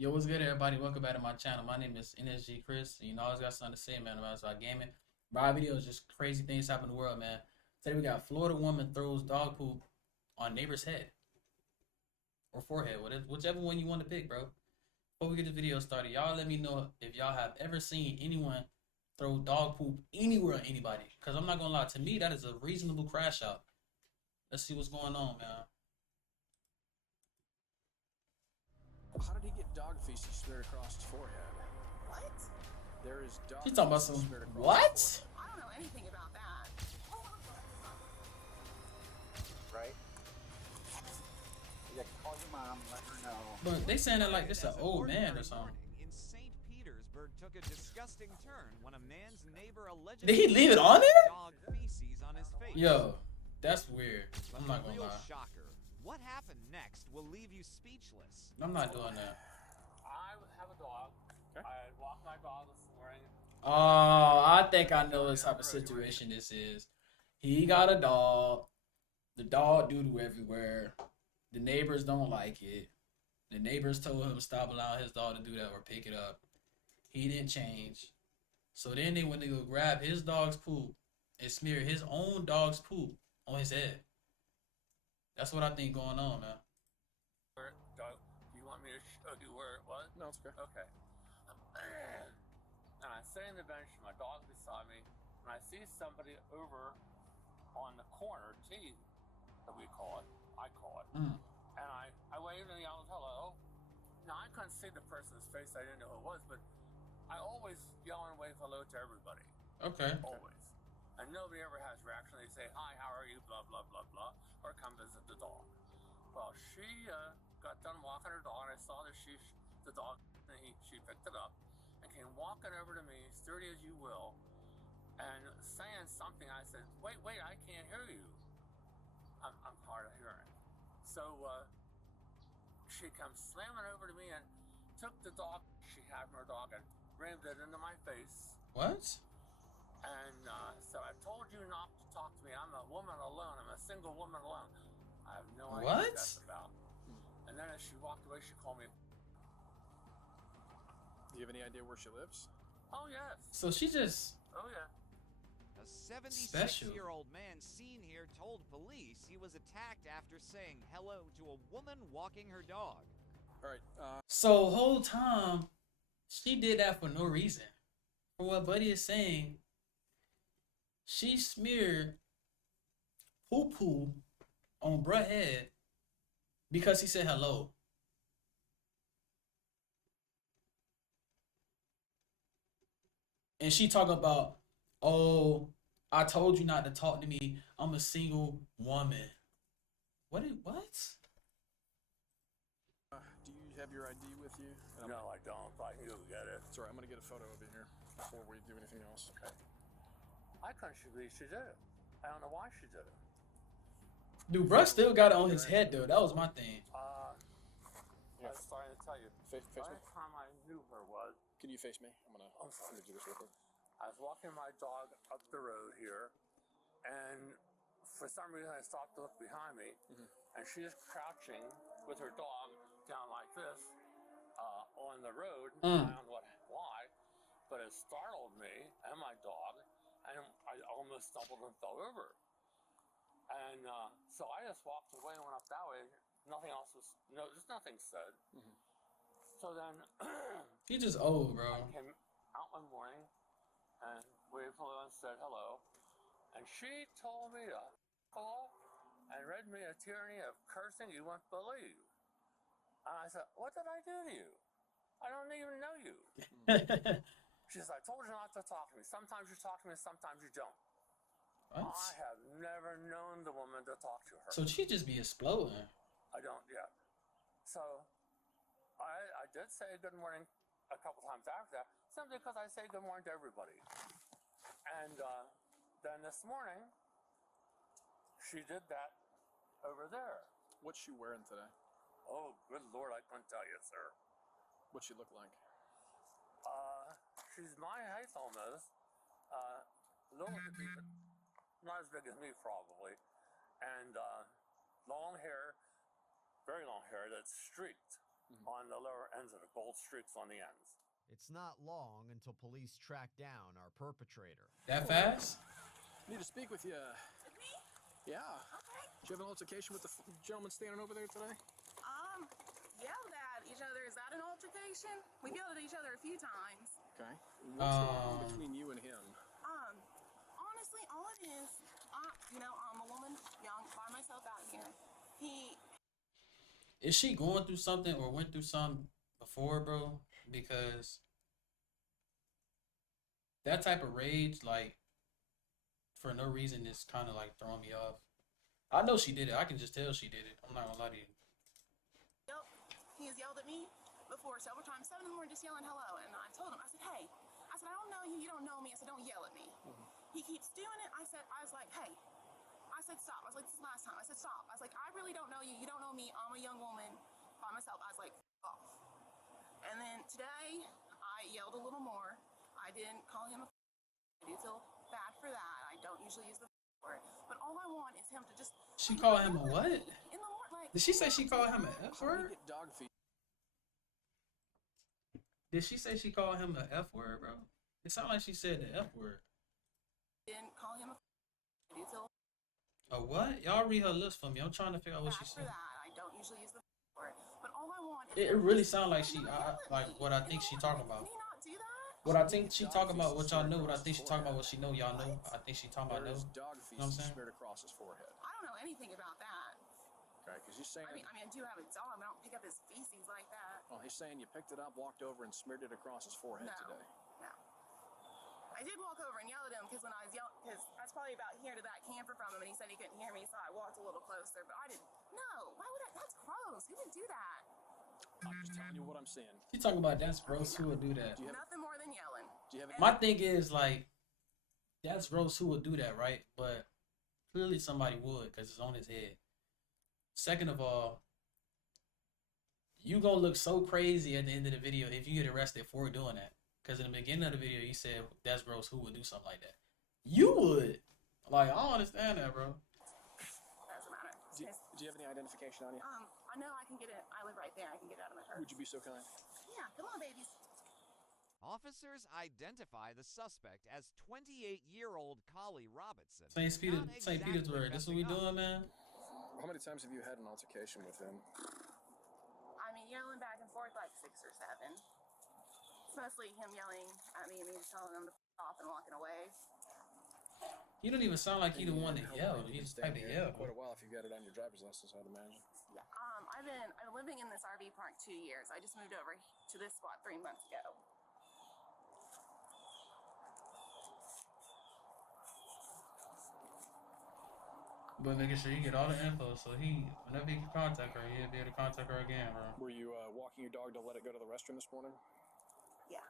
Yo, what's good, everybody? Welcome back to my channel. My name is NSG Chris. And, I always got something to say, man, about gaming. My videos, just crazy things happen in the world, man. Today we got Florida woman throws dog poop on neighbor's head or forehead, whichever one you want to pick, bro. Before we get the video started, y'all let me know if y'all have ever seen anyone throw dog poop anywhere on anybody. Because I'm not going to lie, to me, that is a reasonable crash out. Let's see what's going on, man. How did he get dog feces smeared across his forehead? What? There is dog She's talking about feces some, smeared across what? his forehead. I don't know anything about that. Right? You call your mom, let her know. But they saying that like this an old man or something. In St. Petersburg took a disgusting turn when a man's neighbor allegedly Did he leave it on there? dog feces on his face. Yo, that's weird. I'm But not the gonna real lie. shocker. What happened next will leave you speechless. I'm not doing that. I have a dog. Okay. I walked my dog this morning. Oh, I think I know what type of situation this is. He got a dog. The dog doo-doo everywhere. The neighbors don't like it. The neighbors told him to stop allowing his dog to do that or pick it up. He didn't change. So then they went to go grab his dog's poop and smear his own dog's poop on his head. That's what I think going on, man. Dog, you want me to show you where it was? No, it's okay. Okay. And I sit on the bench, my dog beside me, and I see somebody over on the corner tee, that we call it. I call it. Mm. And I waved and yelled hello. Now I couldn't see the person's face, I didn't know who it was, but I always yell and wave hello to everybody. Okay. Always. And nobody ever has reaction. They say, hi, how are you, blah, blah, blah, blah, or come visit the dog. Well, she got done walking her dog, and I saw that the dog, and she picked it up and came walking over to me, sturdy as you will, and saying something. I said, wait, I can't hear you. I'm hard of hearing. So she comes slamming over to me and took the dog she had from her dog and rammed it into my face. What? And so I told you not to talk to me. I'm a woman alone. I'm a single woman alone. I have no idea what that's about. And then as she walked away, she called me. Do you have any idea where she lives? Oh, yes. So she just... Oh, yeah. A 76-year-old man seen here told police he was attacked after saying hello to a woman walking her dog. All right. So whole time, she did that for no reason. For what Buddy is saying, she smeared poo-poo on bruh head because he said hello. And she talk about, oh, I told you not to talk to me. I'm a single woman. What? Do you have your ID with you? No, I don't. But I can go get it. Sorry, I'm gonna get a photo of you here before we do anything else. Okay. I couldn't believe she did it. I don't know why she did it. Dude, bruh still got it on his head, though. That was my thing. I was starting to tell you. Face The me. only time I knew her was Can you face me? I'm gonna do this real quick. I was walking my dog up the road here, and for some reason I stopped to look behind me, and she is crouching with her dog down like this on the road. I don't know why, but it startled me and my dog, and I almost stumbled and fell over. And so I just walked away and went up that way. Nothing else was, just nothing said. So then He just old, bro. I came out one morning and waved hello and said hello. And she told me to call and read me a tyranny of cursing you won't believe. And I said, what did I do to you? I don't even know you. She said, I told you not to talk to me. Sometimes you talk to me, sometimes you don't. What? I have never known the woman to talk to her. So she just be exploding. I don't yet. So I did say good morning a couple times after that, simply because I say good morning to everybody. And then this morning, she did that over there. What's she wearing today? Oh, good Lord, I couldn't tell you, sir. What's she look like? She's my height almost. A little bit, not as big as me probably. And long hair, very long hair that's streaked. on the lower ends of it, gold streaks on the ends. It's not long until police track down our perpetrator. That fast? Need to speak with you. Me? Yeah. Okay. Do you have an altercation with the gentleman standing over there today? Yelled at each other. Is that an altercation? We've yelled at each other a few times. Okay. What's going on between you and him? Honestly, all it is, I'm a woman, young, by myself out here. Is she going through something or went through something before, bro? Because that type of rage, like, for no reason, is kind of like throwing me off. I know she did it. I can just tell she did it. I'm not gonna lie to you. Yep. He has yelled at me before several times, 7 in the morning, just yelling hello. And I told him, I said, hey, I said, I don't know you, you don't know me. I said, don't yell at me. He keeps doing it. I was like, hey. I said, stop. I was like, this is the last time. I said, stop. I was like, I really don't know you. You don't know me. I'm a young woman by myself. I was like, off. And then today, I yelled a little more. I didn't call him a I do feel bad for that. I don't usually use the word. But all I want is him to just... She called him a what? In the morning, like... Did she say she called him an F How word? do you get dog feed? Did she say she called him an F word, bro? It sounded like she said the F word. Didn't call him a I do feel A what? Y'all read her lips for me. I'm trying to figure out what she bad for said. that. I don't usually use the word. But all I want is... It really sounds like she, like what I think she talking about. Can he not do that? What I think she talking about, what y'all know. What I think she talking about, what she know, y'all know. I think she talking about There know. is dog know what I'm feces saying? smeared across his forehead. I don't know anything about that. Okay, because he's saying... I mean, I do have a dog, but I don't pick up his feces like that. Well, he's saying you picked it up, walked over, and smeared it across his forehead No. today. No. I did walk over and yell at him because when I was yelling, because that's probably about here to that camper from him, and he said he couldn't hear me, so I walked a little closer. But I didn't. No, why would I? That's gross. Who would do that? I'm just telling you what I'm seeing. She talking about that's gross. Who would do that? Do you have, Nothing more than yelling. do you have My thing is like, that's gross. Who would do that, right? But clearly somebody would, because it's on his head. Second of all, you gonna look so crazy at the end of the video if you get arrested for doing that. Because in the beginning of the video, you said that's gross. Who would do something like that? You would. Like, I don't understand that, bro. Doesn't matter. do you have any identification on you? I know I can get it. I live right there. I can get out of my purse. Would you be so kind? Yeah, come on, babies. Officers identify the suspect as 28-year-old Collie Robinson. St. Not Petersburg. This what we messing up. doing, man? How many times have you had an altercation with him? I mean, yelling back and forth like 6 or 7. It's mostly him yelling at me and me just telling him to f off and walking away. He don't even sound like he the one that How yelled. long have you He been just type staying to here? yell. Quite a while if you've got it on your driver's license, I'd imagine. Yeah. I've been living in this RV park 2 years. I just moved over to this spot 3 months ago. But making sure you get all the info so whenever he can contact her, he'll be able to contact her again, bro. Were you walking your dog to let it go to the restroom this morning? Yeah.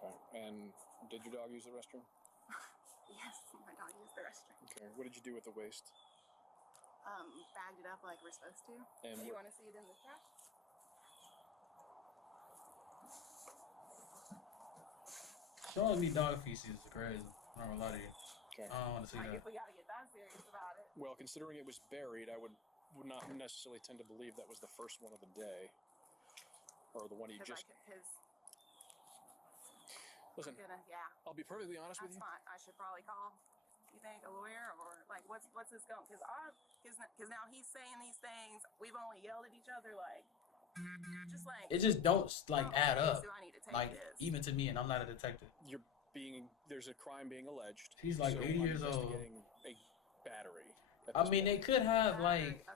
Okay. And did your dog use the restroom? Yes, my dog used the restroom. Okay. What did you do with the waste? Bagged it up like we're supposed to. And You want to see it in the trash? Showing me dog feces is crazy. I'm not gonna lie to you. Okay. I don't want to see Like, that. if we gotta get that serious about it. Well, considering it was buried, I would not necessarily tend to believe that was the first one of the day, or the one you Because just. Listen, yeah. I'll be perfectly honest with That's you. fine. I should probably call. You think a lawyer or like what's this going? Because now he's saying these things. We've only yelled at each other like, just like. It just don't like how add up. serious do I need to take Like this? even to me, and I'm not a detective. There's a crime being alleged. He's like 80 I'm years old. investigating a battery. at I this mean, they point. could have like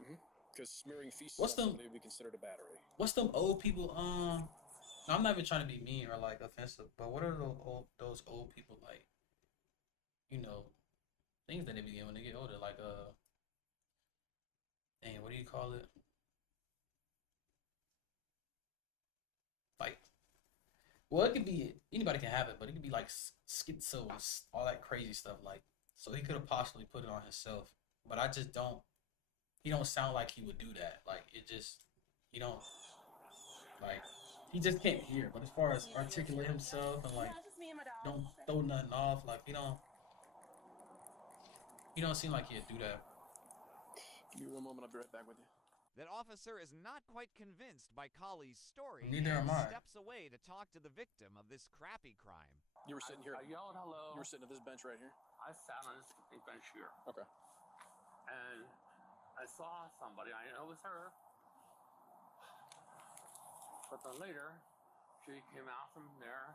Because smearing feces What's on the- somebody would be considered a battery. what's them old people? No, I'm not even trying to be mean or like offensive, but what are those old people like? You know, things that they begin when they get older, like dang, what do you call it? Like, well, it could be anybody can have it, but it could be like schizo, all that crazy stuff. Like, so he could have possibly put it on himself, but I just don't. He don't sound like he would do that. Like it just, he don't like. He just can't hear. But as far as articulate himself and like Yeah, just me and my dog. don't throw nothing off, like he don't seem like he'd do that. Give me one moment. I'll be right back with you. That officer is not quite convinced by Colley's story Neither and am I. steps away to talk to the victim of this crappy crime. You were sitting here. I yelled hello. You were sitting at this bench right here. I sat on this bench here. Okay. And I saw somebody. I know it was her. But then later, she came out from there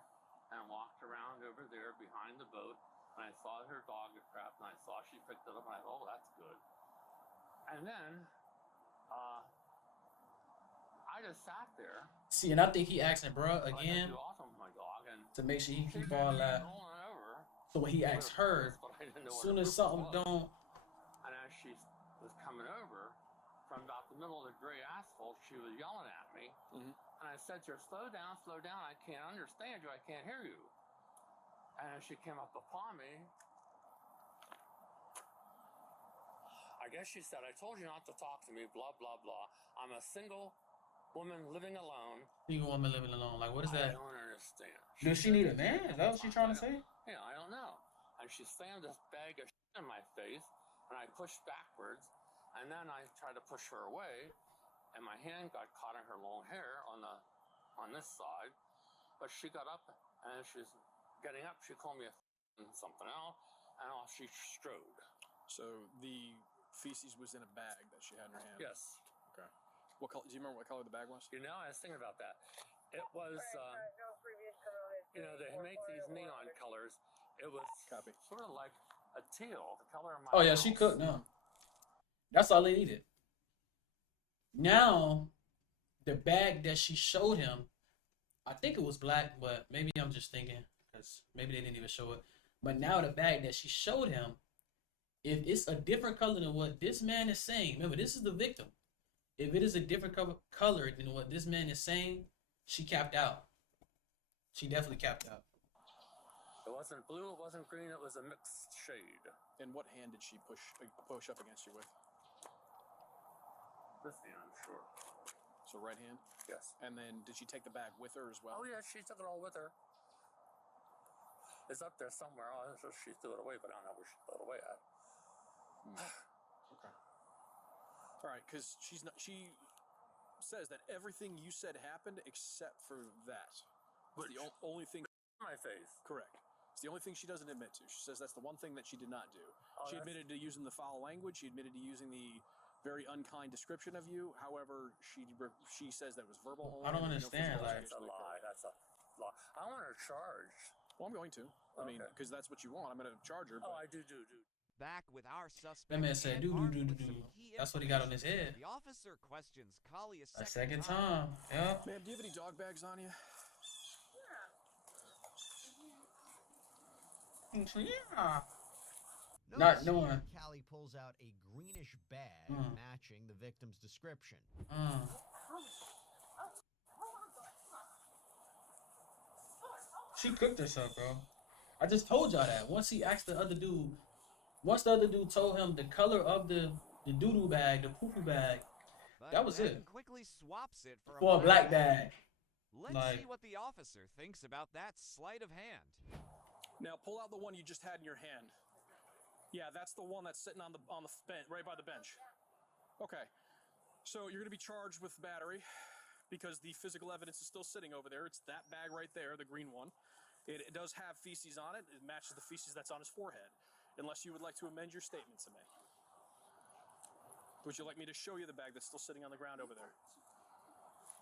and walked around over there behind the boat. And I saw her dog get trapped, and I saw she picked it up, and I thought, oh, that's good. And then I just sat there. See, and I think he asking bruh like I again do often with my dog, and to make sure he she keep all that. rolling over. So when he asks her, But I didn't know as what soon her as purpose something was. don't, And as she was coming over from about the middle of the gray asphalt, she was yelling at me. Mhm. And I said to her, slow down, I can't understand you, I can't hear you. And as she came up upon me, I guess she said, I told you not to talk to me, blah, blah, blah. I'm a single woman living alone. single woman living alone. Like, what is I that? don't understand. Does she need a man? Is that what she's trying to say? Yeah, I don't know. And she slammed this bag of shit in my face, and I pushed backwards, and then I tried to push her away, and my hand got caught in her long hair on this side. But she got up, and she's getting up. She called me something else, and off she strode. So the feces was in a bag that she had in her hand. Yes. Okay. What color? Do you remember what color the bag was? You know, I was thinking about that. It was, they make these neon colors. It was Copy. sort of like a teal, the color of my Oh yeah, she house. cooked now. That's all they needed. Now, the bag that she showed him, I think it was black, but maybe I'm just thinking because maybe they didn't even show it. But now the bag that she showed him, if it's a different color than what this man is saying, remember this is the victim. If it is a different color than what this man is saying, she capped out. She definitely capped out. It wasn't blue, it wasn't green, it was a mixed shade. And what hand did she push up against you with? This hand, I'm sure. So right hand. Yes. And then did she take the bag with her as well? Oh, yeah, she took it all with her. It's up there somewhere. Oh, so she threw it away, but I don't know where she threw it away at. Okay. All right, because she says that everything you said happened except for that. It's the only thing. My face. Correct. It's the only thing she doesn't admit to. She says that's the one thing that she did not do. Oh, She that's- admitted to using the foul language. She admitted to using the very unkind description of you. However, she says that it was verbal only. I don't and no understand, physical like- That's a altercation lie. occurred. That's a lie. I want her charged. Well, I'm going to. I mean, Okay. because that's what you want. I'm going to charge her. Oh, But I do. Back with our suspect. That man said, and "Do, do, armed do, with do, some do." key That's what he got on his information, head. The officer questions Colley A second time. Yeah. ma'am, do you have any dog bags on you? Yeah. Notice Not here, knowing. Callie pulls out a greenish bag Mm. matching the victim's description. She cooked herself, bro. I just told y'all that. Once he asked the other dude, once the other dude told him the color of the doo-doo bag, the poo-poo bag, but that was then it. Quickly swaps it for a black bag. Let's Like- see what the officer thinks about that sleight of hand. Now pull out the one you just had in your hand. Yeah, that's the one that's sitting on the bench, right by the bench. Okay, so you're going to be charged with battery because the physical evidence is still sitting over there. It's that bag right there, the green one. It does have feces on it. It matches the feces that's on his forehead. Unless you would like to amend your statement to me. Would you like me to show you the bag that's still sitting on the ground over there?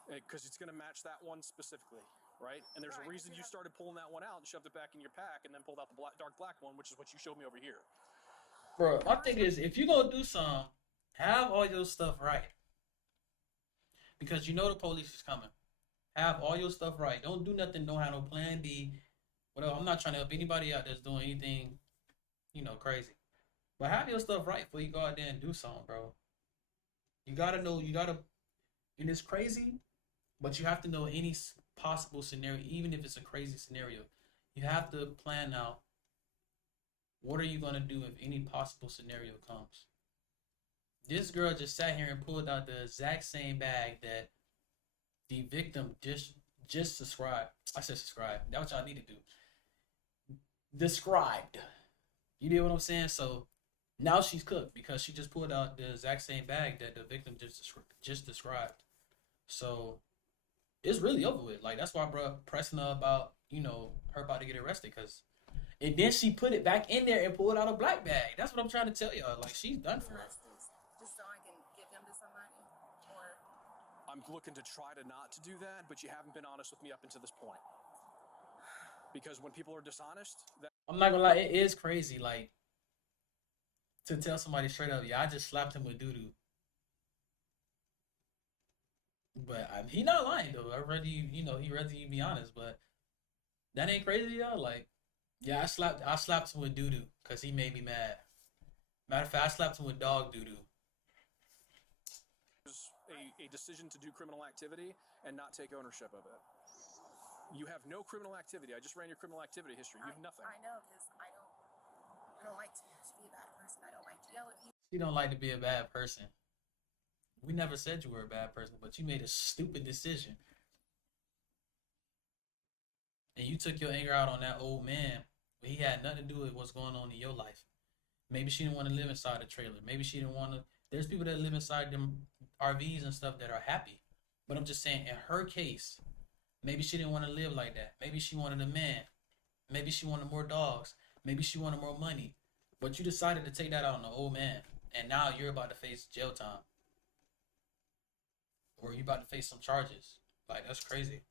Because it's going to match that one specifically, right? And there's a reason you started pulling that one out and shoved it back in your pack and then pulled out the dark black one, which is what you showed me over here. Bro, my thing is, if you're going to do something, have all your stuff right. Because you know the police is coming. Have all your stuff right. Don't do nothing. Don't have no plan B. Whatever. I'm not trying to help anybody out that's doing anything, crazy. But have your stuff right before you go out there and do something, bro. You got to know, and it's crazy, but you have to know any possible scenario, even if it's a crazy scenario. You have to plan out what are you going to do if any possible scenario comes. This girl just sat here and pulled out the exact same bag that the victim just described. I said subscribe. That's what y'all need to do. Described. You know what I'm saying? So Now she's cooked because she just pulled out the exact same bag that the victim just described. So it's really over with. Like that's why, bro, pressing her about her about to get arrested because. And then she put it back in there and pulled out a black bag. That's what I'm trying to tell y'all. Like she's done for it. Just so I can give him to somebody, or I'm looking to try to not to do that, but you haven't been honest with me up until this point. Because when people are dishonest, I'm not gonna lie, it is crazy. Like to tell somebody straight up, yeah, I just slapped him with doo doo. But he not lying though. I'd rather he rather you be honest. But that ain't crazy, y'all. Like. Yeah, I slapped him with doo doo because he made me mad. Matter of fact, I slapped him with dog doo doo. there's a decision to do criminal activity and not take ownership of it. You have no criminal activity. I just ran your criminal activity history. You have nothing. I know because I don't like to be a bad person. I don't like to yell at people. You don't like to be a bad person. We never said you were a bad person, but you made a stupid decision. And you took your anger out on that old man. But he had nothing to do with what's going on in your life. Maybe she didn't want to live inside a trailer. Maybe she didn't want to. There's people that live inside them RVs and stuff that are happy. But I'm just saying, in her case, maybe she didn't want to live like that. Maybe she wanted a man. Maybe she wanted more dogs. Maybe she wanted more money. But you decided to take that out on the old man. And now you're about to face jail time. Or you're about to face some charges. Like, that's crazy.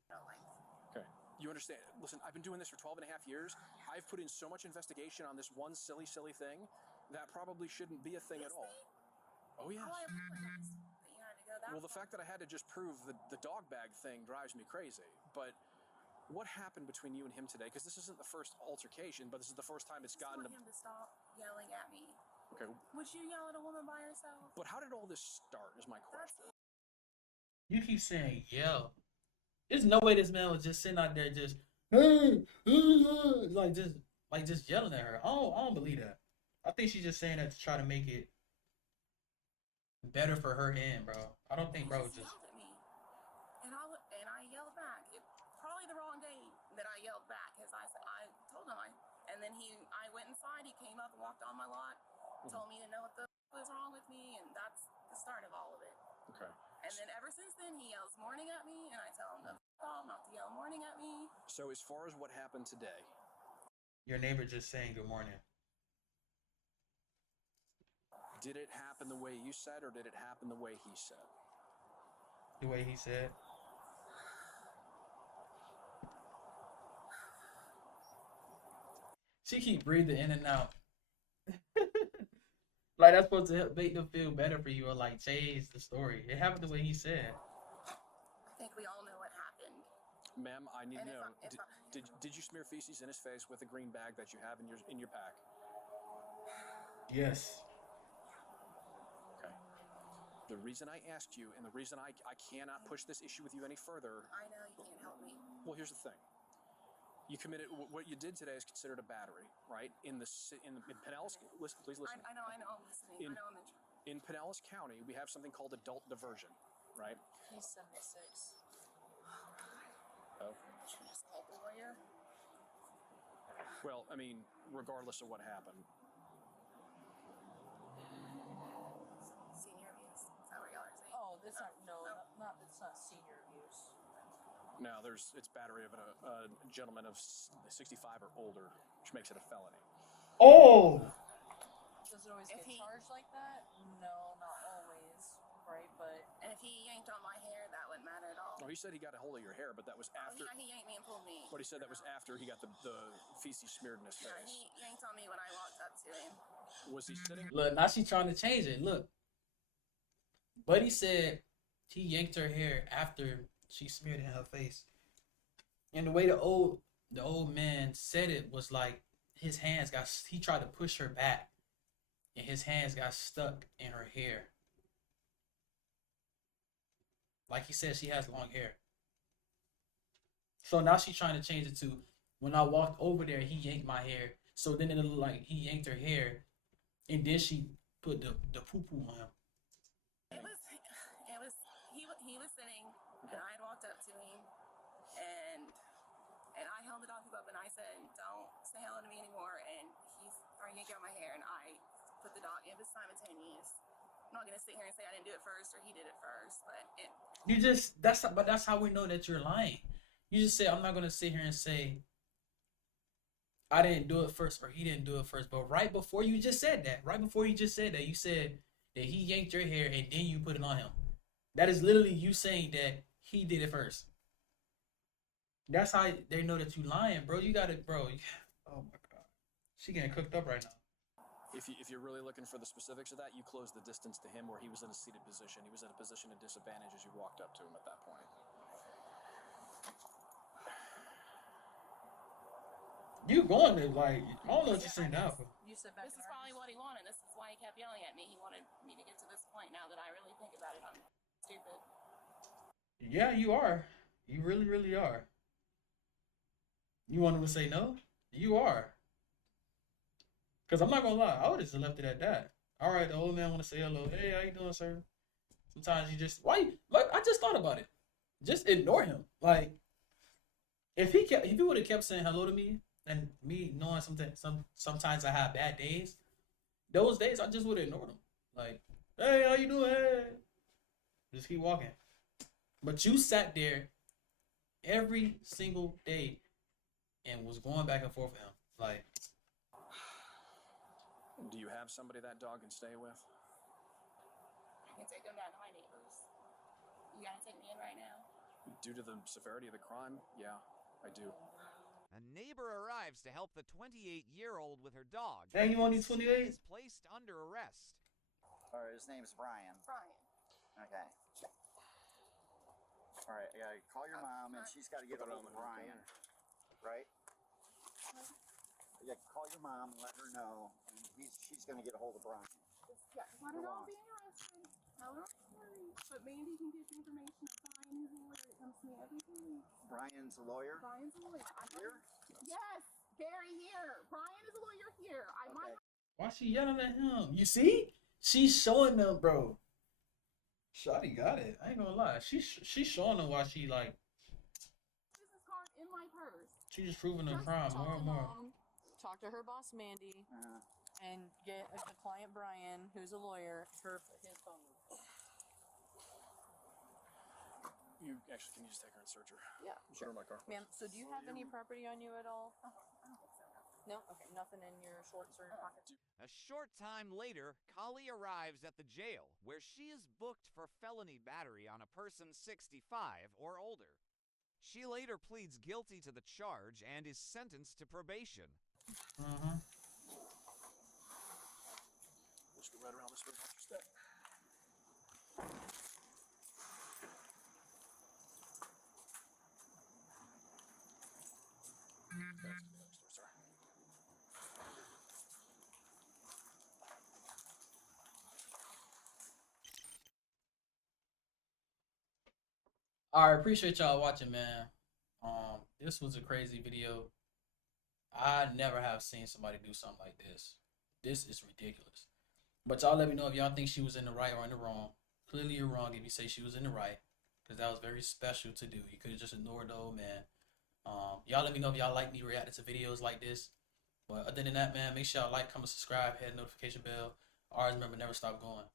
Okay. You understand? Listen, I've been doing this for 12 and a half years. I've put in so much investigation on this one silly thing that probably shouldn't be a thing at all. Oh, yes. Oh, I apologize that you had to go that Well, the far. fact that I had to just prove the dog bag thing drives me crazy. But what happened between you and him today? Because this isn't the first altercation, but this is the first time it's I gotten just to... want him to stop yelling at me. Okay. Would you yell at a woman by herself? But how did all this start is my question. You keep saying yell. There's no way this man was just sitting out there just just yelling at her. I don't believe that. I think she's just saying that to try to make it better for her end, bro. I don't think bro He just yelled at me, and I yelled back. It probably the wrong day that I yelled back, because I told him and then I went inside. He came up and walked on my lot, told me to know what was wrong with me, and that's the start of all of it. Okay. And then ever since then, he yells morning at me, and I tell him to stop, not to yell morning at me. So as far as what happened today, your neighbor just saying good morning. did it happen the way you said, or did it happen the way he said? The way he said. She keep breathing in and out. Like that's supposed to help make them feel better for you or like change the story. It happened the way he said. I think we all know what happened. Ma'am, I need to And know. Did you smear feces in his face with a green bag that you have in your pack? Yes. Okay. The reason I asked you, and the reason I cannot push this issue with you any further. I know you can't help me. Well, here's the thing. You committed what you did today is considered a battery, right? In Pinellas, listen, please listen. I know, I'm listening. I know I'm in. In Pinellas County, we have something called adult diversion, right? He's 76. Oh. Just a lawyer. Well, I mean, regardless of what happened. Senior abuse. Is that what y'all are saying? Oh, that's not it's not senior abuse. No, it's battery of a gentleman of 65 or older, which makes it a felony. Oh. Does it always If get charged like that? No, not always, right? But And if he yanked on my hair, that wouldn't matter at all. No, he said he got a hold of your hair, but that was after. Yeah, he yanked me and pulled me. But he said that was after he got the feces smeared in his Yeah, face. he yanked on me when I walked up to him. Was he sitting? Look, now she's trying to change it. Look. Buddy said he yanked her hair after she smeared it in her face. And the way the old man said it was like he tried to push her back. And his hands got stuck in her hair. Like he said, she has long hair. So now she's trying to change it to, when I walked over there, he yanked my hair. So then it looked like he yanked her hair. And then she put the poo-poo on him. He was sitting, and I had walked up to him, and I held the dog poop up, and I said, "Don't say hello to me anymore." And he started yanking out my hair, and I put with the dog. It was simultaneous. I'm not gonna sit here and say I didn't do it first or he did it first, but that's how we know that you're lying. You just say, I'm not gonna sit here and say I didn't do it first or he didn't do it first. But right before you just said that, you said that he yanked your hair and then you put it on him. That is literally you saying that he did it first. That's how they know that you lying, bro. You gotta, bro. Oh my god, she getting cooked up right now. If you're really looking for the specifics of that, you close the distance to him where he was in a seated position. He was in a position of disadvantage as you walked up to him at that point. You going to like? I don't know what you're saying now. You sit back. this is probably what he wanted. This is why he kept yelling at me. He wanted me to get to this point. Now that I really think about it, I'm stupid. Yeah, you are. You really, really are. You want him to say no? You are. Because I'm not going to lie. I would have just left it at that. All right, the old man want to say hello. Hey, how you doing, sir? Sometimes you just... Why? Like, I just thought about it. Just ignore him. Like, if he would have kept saying hello to me, and me knowing sometimes I have bad days, those days I just would have ignored him. Like, hey, how you doing? Hey. Just keep walking. But you sat there every single day and was going back and forth with him. Like, Do you have somebody that dog can stay with? I can take him down to my neighbors. You gotta take me in right now. Due to the severity of the crime, yeah, I do. A neighbor arrives to help the 28-year-old with her dog. Hey, you only She 28? is placed under arrest. All right, his name's Brian. Brian. Okay. All right, yeah, call your mom, and she's got to get a hold of Brian. Right? Yeah, call your mom and let her know, and she's going to get a hold of Brian. Yeah, let her know I'm being arrested. Tell her I'm sorry. But Mandy can get the information of Brian who's a lawyer. It comes to me every 2 weeks. Brian's a lawyer? Brian's a lawyer. Here? Yes, Gary here. Brian is a lawyer here. I might. why she yelling at him? You see? She's showing them, bro. Shawty got it. I ain't gonna lie. She's showing them why she like. Business card in my purse. She just proving the crime more and more. Talk to her boss, Mandy, and get the client, Brian, who's a lawyer, his phone number. You actually, can you just take her and search her? Yeah, Put her in my car. Ma'am, so do you have any property on you at all? No? Okay, nothing in your shorts or your pockets? A short time later, Kali arrives at the jail, where she is booked for felony battery on a person 65 or older. She later pleads guilty to the charge and is sentenced to probation. Let's go right around this way. Watch your step. Sorry. All right, appreciate y'all watching, man. This was a crazy video. I never have seen somebody do something like this. This is ridiculous. But y'all let me know if y'all think she was in the right or in the wrong. Clearly you're wrong if you say she was in the right, because that was very special to do. You could have just ignored the old man. Y'all let me know if y'all like me reacting to videos like this. But other than that, man, make sure y'all like, comment, subscribe, hit the notification bell. Always remember, never stop going.